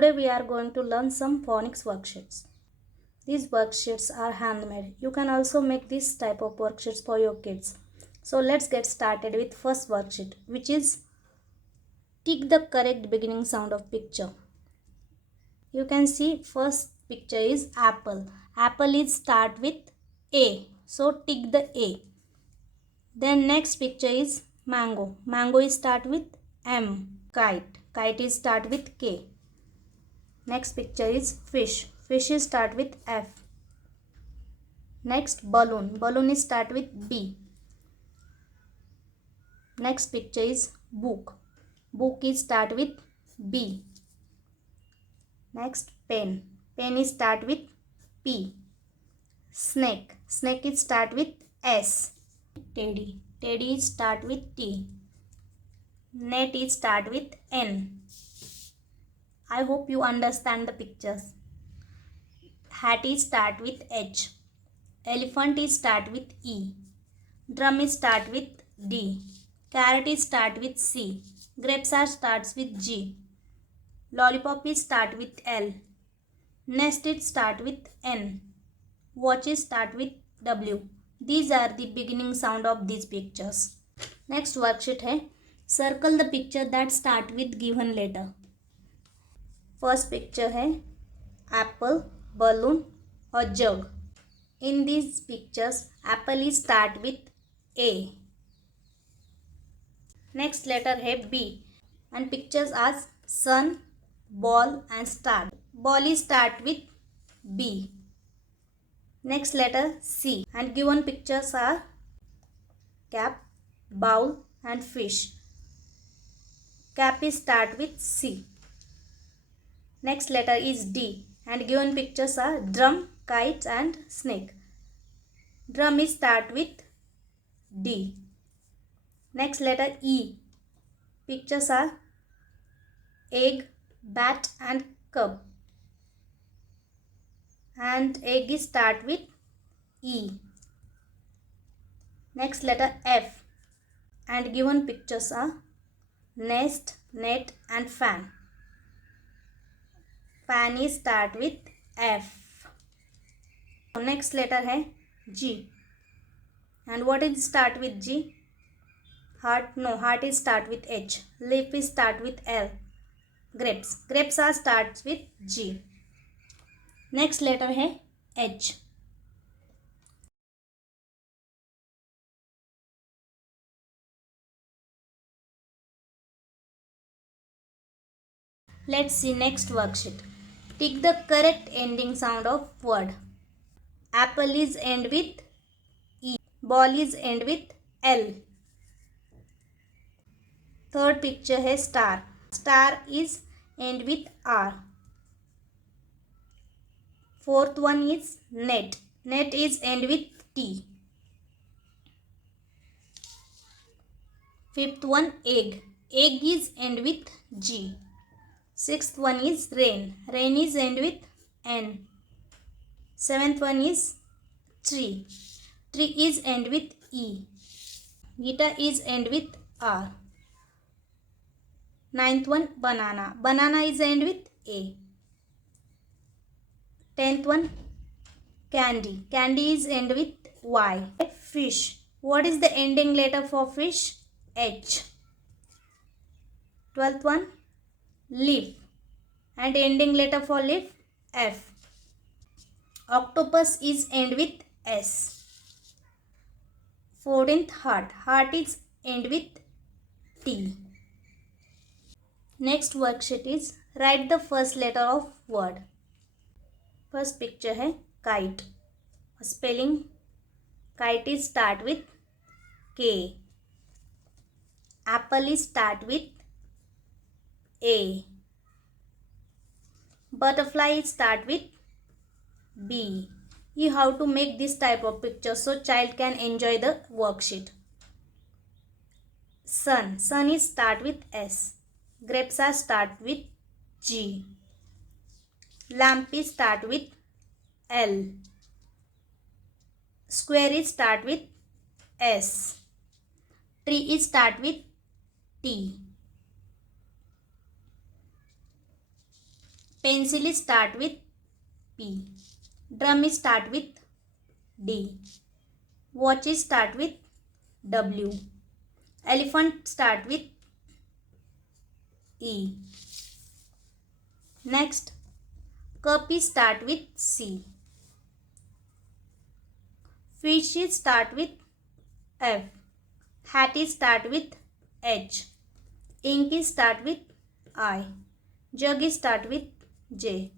Today we are going to learn some phonics worksheets. These worksheets are handmade. You can also make this type of worksheets for your kids. So let's get started with first worksheet, which is tick the correct beginning sound of picture. You can see first picture is apple. Apple is start with A. So tick the A. Then next picture is mango. Mango is start with M. Kite. Kite is start with K. Next picture is fish. Fish is start with F. Next balloon. Balloon is start with B. Next picture is book. Book is start with B. Next pen. Pen is start with P. Snake. Snake is start with S. Teddy. Teddy is start with T. Net is start with N. I hope you understand the pictures. Hat is start with H. Elephant is start with E. Drum is start with D. Carrot is start with C. Grapes are starts with G. Lollipop is start with L. Nest is start with N. Watch is start with W. These are the beginning sound of these pictures. Next worksheet है circle the picture that start with given letter. First picture है apple, balloon और jug. In these pictures, apple is start with A. Next letter है B and pictures are sun, ball and star. Ball is start with B. Next letter C and given pictures are cap, bowl and fish. Cap is start with C. Next letter is D and given pictures are drum, kite and snake. Drum is start with D. Next letter E. Pictures are egg, bat and cup. And egg is start with E. Next letter F. And given pictures are nest, net and fan. Fan is start with F. Next letter है G. And what is start with G? Heart? No, heart is start with H. Leaf is start with L. Grapes. Grapes are starts with G. Next letter है H. Let's see next worksheet. Tick the correct ending sound of word. Apple is end with E. Ball is end with L. Third picture है star. Star is end with R. Fourth one is net. Net is end with T. Fifth one egg. Egg is end with G. Sixth one is rain. Rain is end with N. Seventh one is tree. Tree is end with E. Guitar is end with R. Ninth one banana. Banana is end with A. 10th one candy. Candy is end with Y. Fish. What is the ending letter for fish? H. 12th one leaf. And ending letter for leaf F. Octopus is end with S. 14th heart. Heart is end with T. Next worksheet is write the first letter of word. First picture है kite. Spelling kite is start with K. Apple is start with A. Butterfly is start with B. You have to make this type of picture so child can enjoy the worksheet. Sun. Sun is start with S. Grapes are start with G. Lamp is start with L. Square is start with S. Tree is start with T. Pencil is start with P. Drum is start with D. Watch is start with W. Elephant start with E. Next, cup is start with C. Fish is start with F. Hat is start with H. Ink is start with I. Jug is start with J.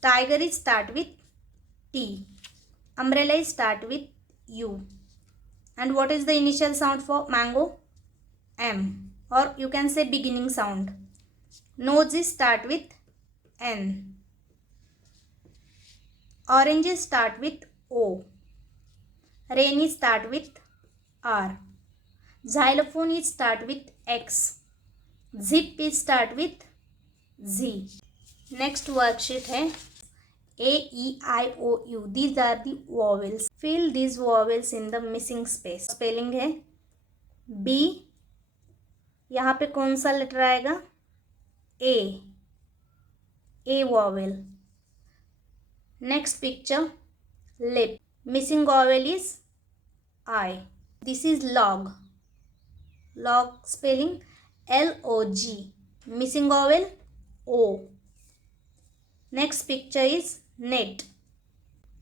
Tiger is start with T. Umbrella is start with U. And what is the initial sound for mango? M. Or you can say beginning sound. Nose is start with N. Orange is start with O. Rain is start with R. Xylophone is start with X. Zip is start with Z. Next worksheet है A, E, I, O, U. These are the vowels. Fill these vowels in the missing space. Spelling है B. यहाँ पे कौन सा letter आएगा? A. A vowel. Next picture, lip. Missing vowel is I. This is log. Log spelling L-O-G. Missing vowel O. Next picture is net.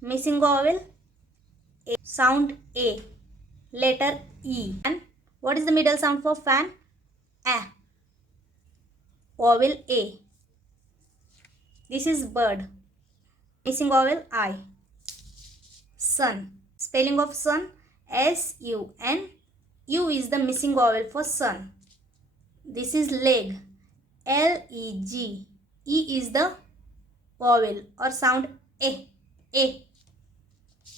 Missing vowel A. Sound A. Letter E. And what is the middle sound for fan? A. Vowel A. This is bird. Missing vowel I. Sun. Spelling of sun S-U-N. U is the missing vowel for sun. This is leg. L-E-G. E is the vowel or sound A. A.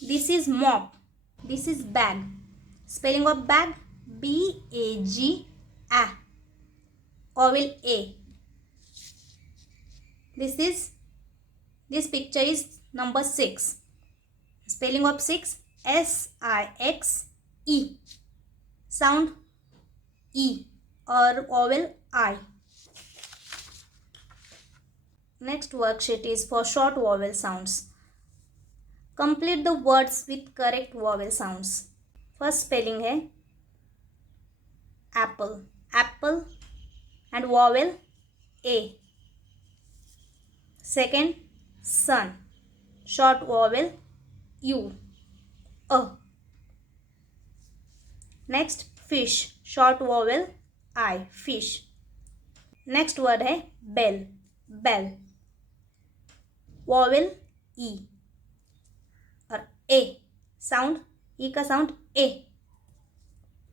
This is mop. This is bag. Spelling of bag B-A-G. A. Vowel A. This picture is number 6. Spelling of 6 S-I-X-E. Sound E or vowel I. Next worksheet is for short vowel sounds. Complete the words with correct vowel sounds. First spelling है apple. Apple and vowel A. Second, sun. Short vowel U. A. Next, fish. Short vowel I. Fish. Next word है bell. Bell. Vowel E और A. Sound E का sound A.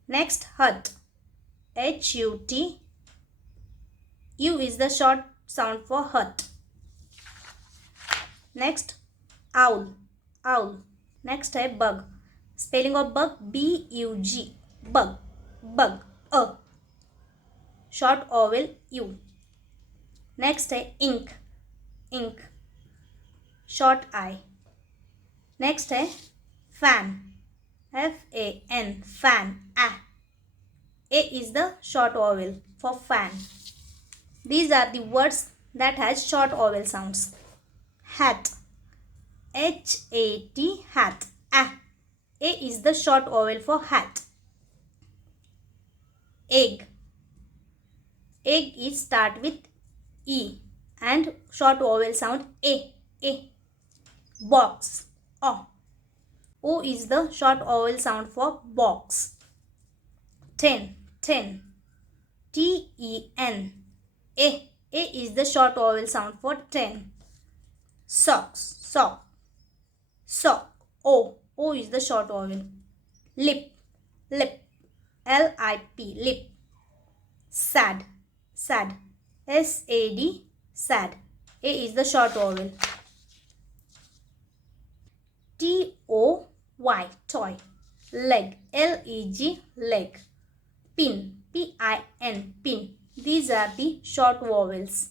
Next, hut. H-U-T. U is the short sound for hut. Next, owl. Owl. Next है bug. Spelling of bug B-U-G. Bug. Bug. A. Short vowel U. Next है ink. Ink. Short I. Next है fan. F-A-N. Fan. A. A is the short vowel for fan. These are the words that has short vowel sounds. Hat. H-A-T. Hat. A. A is the short vowel for hat. Egg. Egg is start with E and short vowel sound A. A. Box. O. O is the short vowel sound for box. Ten. Ten. T-E-N. A. A is the short vowel sound for ten. Socks. Sock. Sock. O. O is the short vowel. Lip. Lip. L-I-P. Lip. Sad. Sad. S-A-D. Sad. A is the short vowel. T-O-Y. Toy. Leg. L-E-G. Leg. Pin. P-I-N. Pin. These are the short vowels.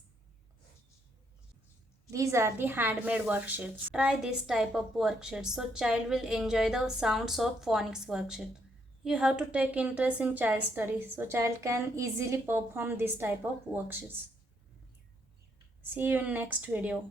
These are the handmade worksheets. Try this type of worksheets so child will enjoy the sounds of phonics worksheet. You have to take interest in child studies so child can easily perform this type of worksheets. See you in next video.